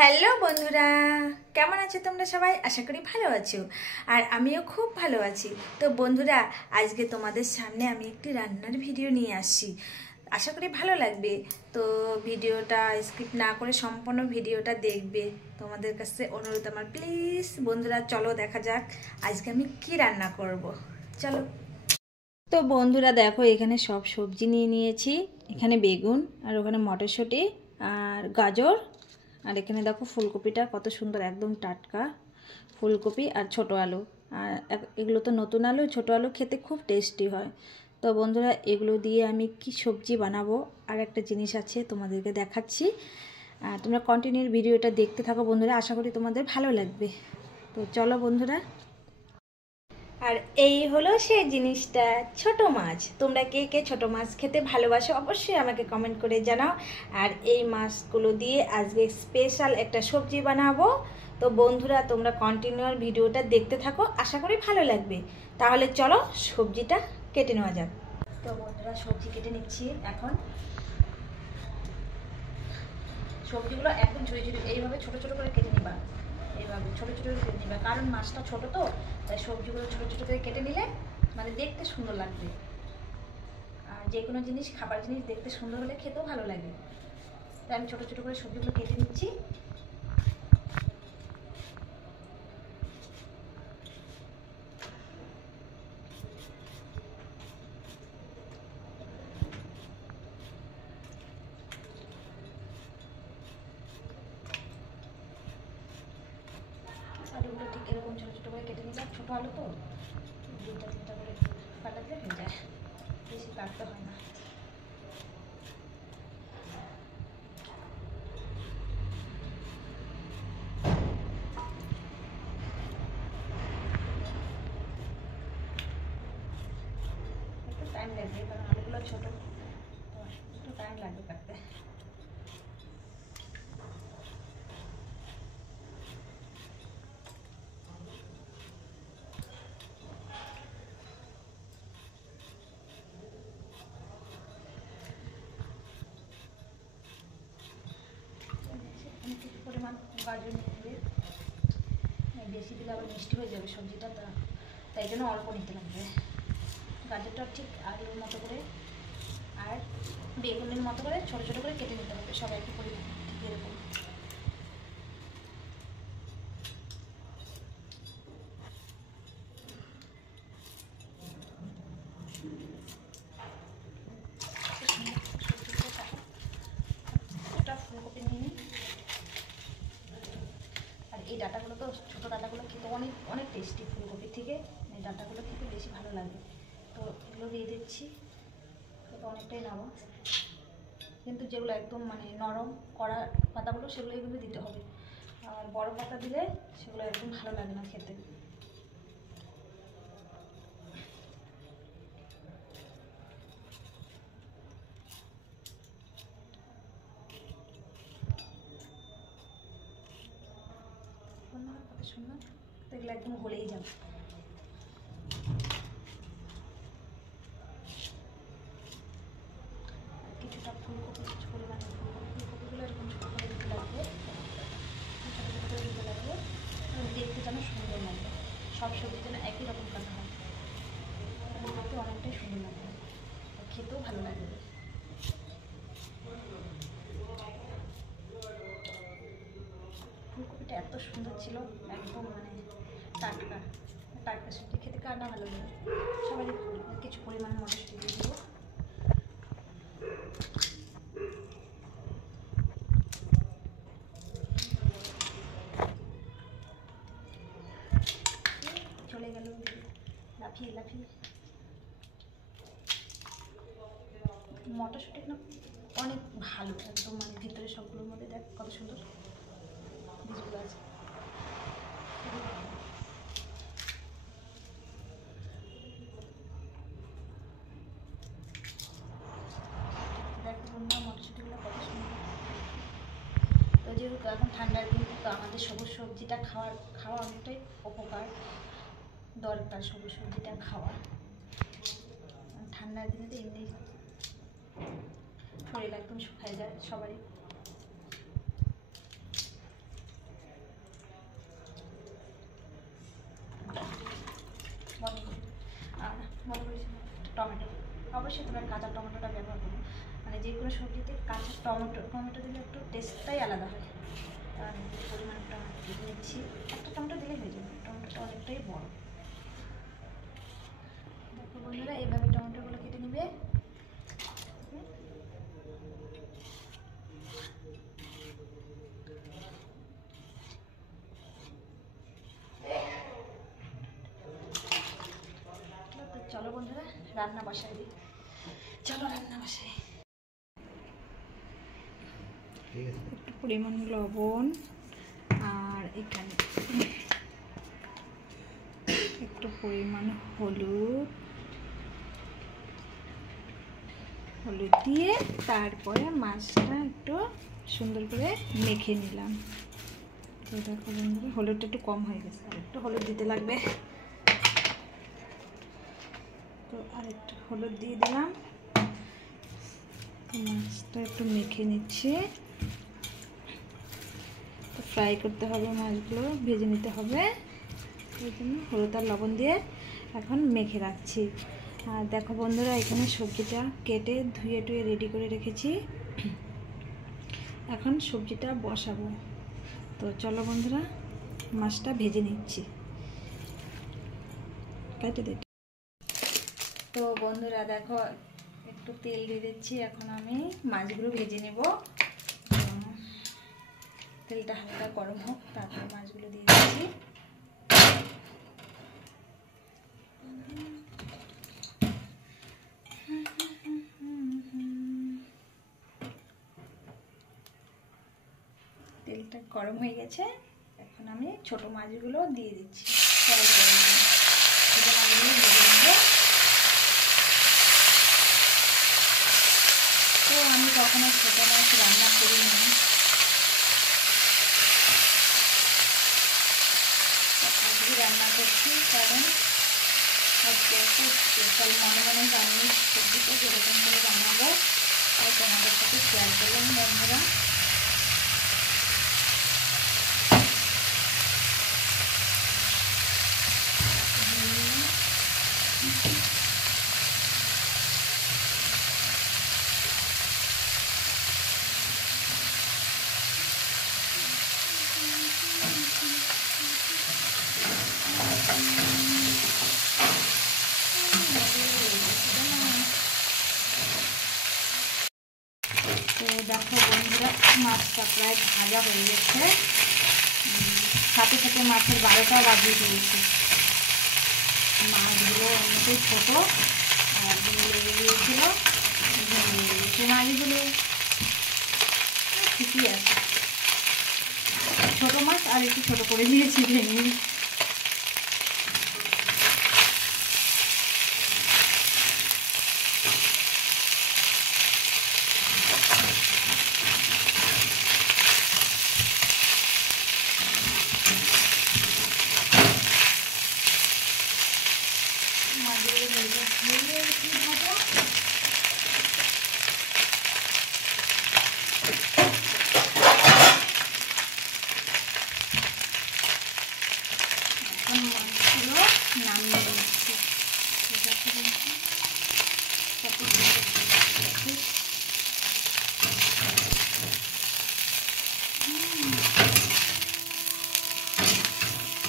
Hello বন্ধুরা, কেমন আছো তোমরা সবাই? আশা করি ভালো আছো আর আমিও খুব ভালো আছি। তো বন্ধুরা, আজকে তোমাদের সামনে আমি একটি রান্নার ভিডিও নিয়ে আসছি। আশা করি ভালো লাগবে। তো ভিডিওটা স্কিপ না করে সম্পূর্ণ ভিডিওটা দেখবে, তোমাদের কাছে অনুরোধ আমার। প্লিজ বন্ধুরা, চলো দেখা যাক আজকে আমি কি রান্না করব। চলো। তো বন্ধুরা দেখো, এখানে সব সবজি নিয়ে নিয়েছি। এখানে বেগুন, আর ওখানে মটরশুঁটি আর গাজর, আর এখানে দেখো ফুলকপিটা কত সুন্দর, একদম টাটকা ফুলকপি আর ছোট আলু। আর এগুলো তো নতুন আলু, ছোট আলু খেতে খুব টেস্টি হয়। তো বন্ধুরা, এগুলো দিয়ে আমি কি সবজি বানাবো আর একটা জিনিস আছে তোমাদেরকে দেখাচ্ছি। তোমরা কন্টিনিউ ভিডিওটা দেখতে থাকো বন্ধুরা, আশা করি তোমাদের ভালো লাগবে। তো চলো বন্ধুরা। আর এই হলো সেই জিনিসটা, ছোট মাছ। তোমরা কে কে ছোট মাছ খেতে ভালোবাসো অবশ্যই আমাকে কমেন্ট করে জানাও। আর এই মাছগুলো দিয়ে আজকে স্পেশাল একটা সবজি বানাবো। তো বন্ধুরা, তোমরা কন্টিনিউ ভিডিওটা দেখতে থাকো, আশা করি ভালো লাগবে। তাহলে চলো সবজিটা কেটে নেওয়া যাক। তো বন্ধুরা, সবজি কেটে নিচ্ছি এখন। সবজিগুলো একদম ছোটো ছোটো, এইভাবে ছোটো ছোটো করে কেটে নিবা। এইভাবে ছোটো ছোটো করে কেটে নিবা, কারণ মাছটা ছোটো তো, তাই সবজিগুলো ছোটো ছোটো করে কেটে নিলে মানে দেখতে সুন্দর লাগবে। আর যে কোনো জিনিস, খাবার জিনিস দেখতে সুন্দর হলে খেতেও ভালো লাগে। তাই আমি ছোটো ছোটো করে সবজিগুলো কেটে নিচ্ছি। আলুগুলো ঠিক এরকম ছোটো ছোটো করে কেটে নিলাম। ছোটো আলু তো, দুটা তিনটা করে কাটাতে হয়ে যায়, বেশি কাটতে হয় না। একটু টাইম লাগবে, কারণ আলুগুলো ছোটো, তো একটু টাইম লাগবে কাটতে। কিছু পরিমাণ গাজর নিয়ে নেবে, বেশি দিলে আবার মিষ্টি হয়ে যাবে সবজিটা, তাই জন্য অল্প নিতে লাগবে। গাজরটা ঠিক আলুর মতো করে আর বেগুনের মতো করে ছোটো ছোটো করে কেটে নিতে হবে, সব একই পরিমাণ, ঠিক এরকম। ফুলকপি নিয়ে নিই। আর এই ডাঁটাগুলো তো, ছোটো ডাঁটাগুলো খেতে অনেক অনেক টেস্টি, ফুলকপির থেকে এই ডাঁটাগুলো খেতে বেশি ভালো লাগে। তো এগুলো দিয়ে দিচ্ছি। এটা অনেকটাই নেবো, কিন্তু যেগুলো একদম মানে নরম কড়া পাতাগুলো, সেগুলোই কিন্তু দিতে হবে। আর বড় পাতা দিলে সেগুলো একদম ভালো লাগে না খেতে। কত সুন্দর, তো এগুলো একদম হলেই যাবে। কিছুটা ফুলকপি, কিছু পরিমাণে ফুলকপিগুলো এরকম ছোটো করে দিতে লাগবে, ছোটো ছোটো করে দিতে লাগবে, দেখতে যেন সুন্দর লাগবে। সব সবজি যেন একই রকম কাটা হয়, দেখতে অনেকটাই সুন্দর লাগবে, খেতেও ভালো লাগবে। ফুলকপিটা এত সুন্দর ছিল, একদম মানে টাটকা টাটকা সবজি খেতে কার না ভালো লাগে। সবাই কিছু পরিমাণ মটরশুঁটি দিয়ে দেবো। চলে গেল লাফিয়ে লাফিয়ে। মটরশুঁটি না অনেক ভালো, একদম মানে ভিতরে সবগুলোর মধ্যে দেখ কত সুন্দর বীজগুলো আছে। দেখ বন্ধুরা, মটরশুঁটিগুলো কত সুন্দর। তো যেহেতু এখন ঠান্ডার দিন, তো আমাদের সবুজ সবজিটা খাওয়া অনেকটাই উপকার, দরকার সবুজ সবজিটা খাওয়া। ঠান্ডার দিনে তো এমনি শরীর একদম শুকায় যায় সবারই। অবশ্যই তোমরা কাঁচা টমেটোটা ব্যবহার করো, মানে যে কোনো সবজিতে কাঁচা টমেটো দিলে একটু টেস্টটাই আলাদা হয়। আর পরিমাণটা দিয়ে নিচ্ছি, একটা টমেটো দিলে হয়ে যাবে, টমেটোটা অনেকটাই বড়। দেখো বন্ধুরা এইভাবে টমেটোগুলো কেটে নিবে। চলো বন্ধুরা রান্না বসাই দিই, চলো রান্না বসাই। একটু পরিমাণ লবণ, আর এখানে একটু পরিমাণ হলুদ দিয়ে তারপরে মাছটা একটু সুন্দর করে মেখে নিলাম। তো দেখো বন্ধুরা হলুদটা একটু কম হয়ে গেছে, আর একটু হলুদ দিতে লাগবে। তো আরেকটু হলুদ দিয়ে দিলাম। মাছটা একটু মেখে নিচ্ছি, তো ফ্রাই করতে হবে, মাছগুলো ভেজে নিতে হবে, ওই জন্য হলুদ আর লবণ দিয়ে এখন মেখে রাখছি। আর দেখো বন্ধুরা এখানে সবজিটা কেটে ধুয়ে টুয়ে রেডি করে রেখেছি, এখন সবজিটা বসাবো। তো চলো বন্ধুরা মাছটা ভেজে নিচ্ছি, কেটে দিচ্ছি। তো বন্ধুরা দেখো একটু তেল দিয়ে দিচ্ছি, এখন আমি মাছগুলো ভেজে নেব। তেলটা হালকা গরম হোক, তারপরে মাছগুলো দিয়ে দিচ্ছি। তেলটা গরম হয়ে গেছে, এখন আমি ছোট মাছগুলো দিয়ে দিচ্ছি। ছোট মাছগুলো ভেজে নেব। তো আমি কখনো ছোট মাছ রান্না করিনি, আজকে রান্না করছি, কারণ আজকে একটু স্পেশাল মনে মনে জানি সবজিটা যেরকম করে বানাবো, আর তোমাদের সাথে শেয়ার করলাম বন্ধুরা। তো দেখো বন্ধুরা মাছটা প্রায় ভাজা হয়ে গেছে, সাথে সাথে মাছের 12টাও বাজিয়ে দিয়েছে। মাছগুলো অনেকটাই ছোটো, আর লেগে গিয়েছিল, মাছগুলো ঠিকই আছে। ছোটো মাছ আর একটু ছোটো করে দিয়েছি ভেঙে। নামিয়ে দিচ্ছি।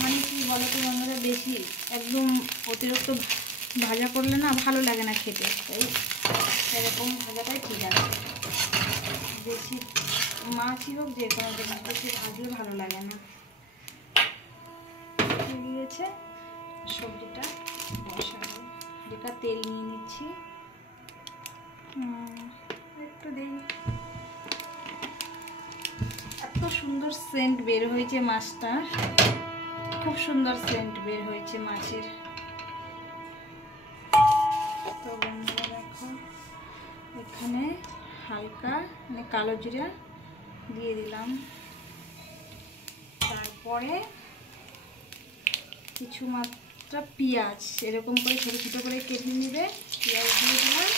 মানে কি বলো তো বন্ধুরা, বেশি একদম অতিরিক্ত ভাজা করলে না ভালো লাগে না খেতে, তাই এরকম ভাজাটাই ঠিক আছে। বেশি মাছই হোক যে কোনো জিনিস বেশি ভাজলে ভালো লাগে না। দিয়েছে সবজিটা বসাবো, যেটা তেল নিয়ে নিচ্ছি, একটু দিই। এত সুন্দর সেন্ট বের হয়েছে মাছটা, খুব সুন্দর সেন্ট বের হয়েছে মাছের। তো বন্ধুরা দেখো এখানে হালকা মানে কালো জিরা দিয়ে দিলাম, তারপরে কিছু মাত্রা পেঁয়াজ এরকম করে ছোটো ছোটো করে কেটে নেবে, পেঁয়াজ দিয়ে দিলাম,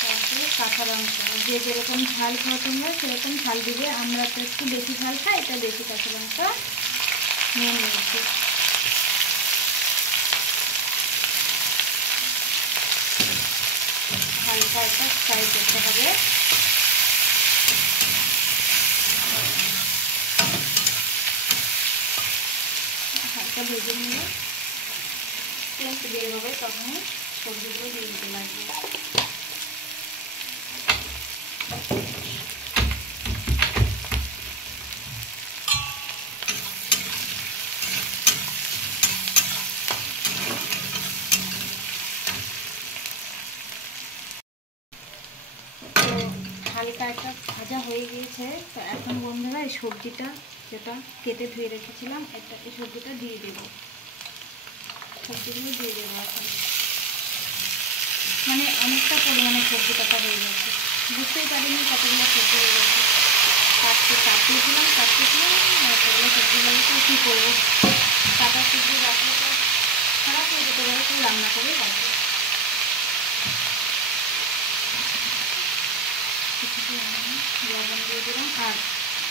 তারপরে কাঁচা লঙ্কা, যে যেরকম ঝাল খাওয়া তোমরা সেরকম ঝাল দিবে। আমরা তো একটু বেশি ঝাল খাই, এটা বেশি কাঁচা লঙ্কা নিয়ে নিয়েছি। হালকা হালকা ফ্রাই করতে হবে। হালকা ভেজে নিয়ে পেঁয়াজ বের হবে, তখন সবজিগুলো দিয়ে দিতে লাগবে। হালকা একটা ভাজা হয়ে গিয়েছে। তো এখন বন্ধুরা এই সবজিটা যেটা কেটে ধুয়ে রেখেছিলাম এই সবজিটা দিয়ে দেবো। সবজিগুলো দিয়ে দেবো এখন, মানে অনেকটা পরিমাণে সবজি কাটা হয়ে গেছে, বুঝতেই পারিনি কতগুলো সবজি হয়ে গেছে। কাটতেছিলাম এতগুলো সবজি লাগে তো কী করবো, কাটা সবজি রাখলে তো খারাপ হয়ে যেতে পারে, তো রান্না করে রাখবো। লবণ দিয়ে দিলাম, আর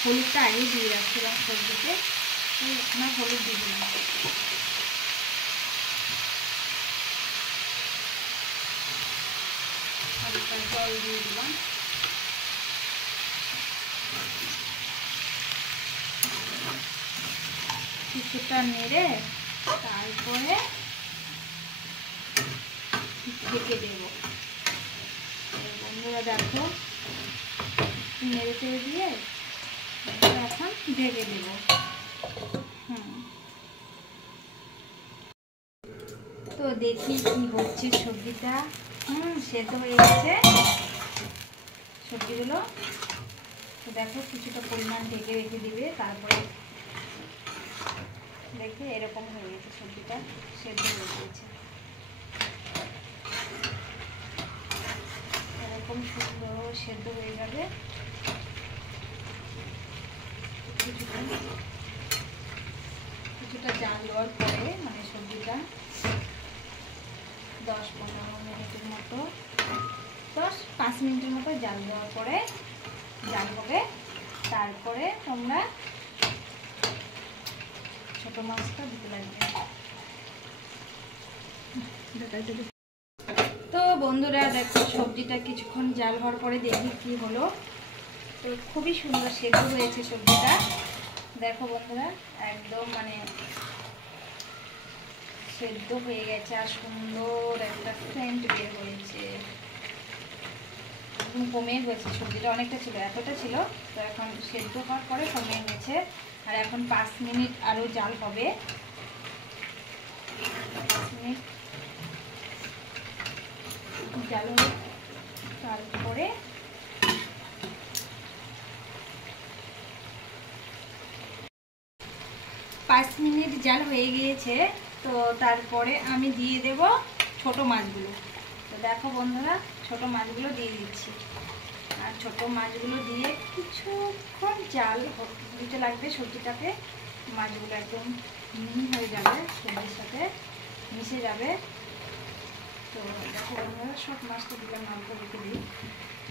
হলুদটা আগেই দিয়ে রাখছিলাম সবজিতে, আমার হলুদ দিয়ে দিলাম। হালকা জল দিয়ে দিলাম। কিছুটা নেড়ে তারপরে ঢেকে দেবো। বন্ধুরা দেখো নেড়ে চেড়ে দিয়ে এখন ঢেকে দেব। তো দেখি কি হচ্ছে, সবজিটা সেদ্ধ হয়ে গেছে সবজিগুলো। তো দেখো কিছুটা পরিমাণ ঢেকে রেখে দিবে, তারপরে দেখে এরকম হয়ে গেছে, সবজিটা সেদ্ধ হয়ে গেছে। এরকম সুন্দর সেদ্ধ হয়ে যাবে। কিছুটা জাল দেওয়ার পরে, মানে সবজিটা 10-15 মিনিটের মতো, 10-5 মিনিটের মতো জাল দেওয়ার পরে জাল হবে। তারপরে তোমরা ছোট মাছটা দিতে লাগবে। তো বন্ধুরা দেখো সবজিটা কিছুক্ষণ জাল হওয়ার পরে দেখি কি হলো। তো খুবই সুন্দর সেদ্ধ হয়েছে সবজিটা। দেখো বন্ধুরা একদম মানে সেদ্ধ হয়ে গেছে, আর সুন্দর একটা সেন্ট বের হয়েছে। একদম কমে গেছে, সবজিটা অনেকটা ছিল, এতটা ছিল, তো এখন সেদ্ধ হওয়ার পরে কমে গেছে। আর এখন 5 মিনিট আরও জাল হবে। 5 মিনিট জাল হবে, তারপরে পাঁচ মিনিট জাল হয়ে গিয়েছে। তো তারপরে আমি দিয়ে দেব ছোট মাছগুলো। তো দেখো বন্ধুরা ছোট মাছগুলো দিয়ে দিচ্ছি, আর ছোট মাছগুলো দিয়ে কিছুক্ষণ জাল দিতে লাগবে সবজিটাকে। মাছগুলো একদম মিহি হয়ে যাবে, সবজির সাথে মিশে যাবে। তো দেখো বন্ধুরা সব মাছটা দিলাম, অল্প রেখে দিই,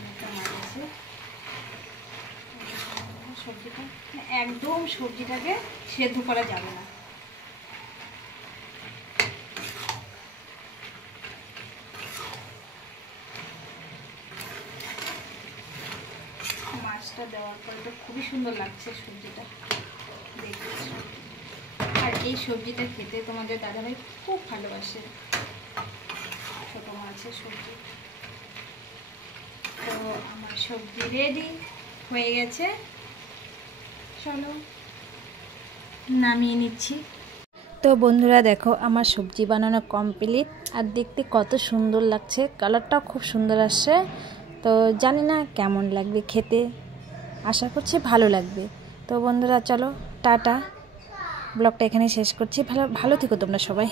একটা মাছ আছে। সবজিটা একদম সবজিটাকে সেদ্ধ করা যাবে না, মাছটা দেওয়ার পরে তো খুবই সুন্দর লাগছে সবজিটা দেখতে। আর এই সবজিটা খেতে তোমাদের দাদাভাই খুব ভালোবাসে, ছোট মাছের সবজি। তো আমার সবজি রেডি হয়ে গেছে, চলো নামিয়ে নিচ্ছি। তো বন্ধুরা দেখো আমার সবজি বানানো কমপ্লিট, আর দেখতে কত সুন্দর লাগছে, কালারটাও খুব সুন্দর আসছে। তো জানি না কেমন লাগবে খেতে, আশা করছি ভালো লাগবে। তো বন্ধুরা চলো টাটা, ব্লগটা এখানে শেষ করছি। ভালো থেকো তোমরা সবাই।